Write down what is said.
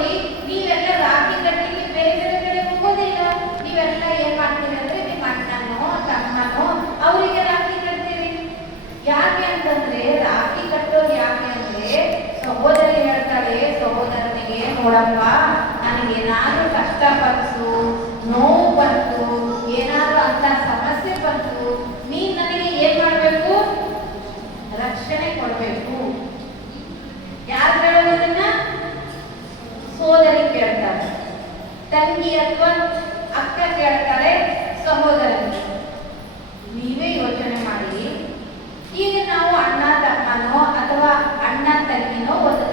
ನೋಡಿ, ನೀವೆಲ್ಲ ರಾಖಿ ಕಟ್ಟಲಿಕ್ಕೆ ಬೇರೆ ಬೇರೆ ಕಡೆ ಹೋಗೋದಿಲ್ಲ. ನೀವೆಲ್ಲ ಏನ್ ಮಾಡ್ತೀರಿ ಅಂದ್ರೆ ನಿಮ್ಮ ಅಣ್ಣನೋ ತಮ್ಮನೋ ಅವರಿಗೆ ರಾಖಿ ಕಟ್ತೀರಿ. ಯಾಕೆ ಅಂತಂದ್ರೆ ರಾಖಿ ಕಟ್ಟೋದು ಯಾಕೆ ಅಂದ್ರೆ ಸಹೋದರಿ ಹೇಳ್ತಾಳೆ ಸಹೋದರನಿಗೆ, ನೋಡಪ್ಪ ನನಗೇನಾದ್ರೂ ಕಷ್ಟ ಬಂತು, ನೋವು ಬಂತು, ಏನಾದ್ರೂ ಅಂತ ಸಮಸ್ಯೆ ಬಂತು, ನೀನ್ ನನಗೆ ಏನ್ ಮಾಡ್ಬೇಕು? ರಕ್ಷಣೆ ಕೊಡ್ಬೇಕು. ಯಾರು ಹೇಳೋದನ್ನ? ಸೋದರಿ ಕೇಳ್ತಾರೆ, ತಂಗಿ ಅಥವಾ ಅಕ್ಕ ಕೇಳ್ತಾರೆ ಸಹೋದರನಿಗೆ. ನೀವೇ ಯೋಚನೆ ಮಾಡಿ, ಈಗ ನಾವು ಅಣ್ಣ ತಮ್ಮನೋ ಅಥವಾ ಅಣ್ಣ ತಂಗಿನೋ ಒಂದು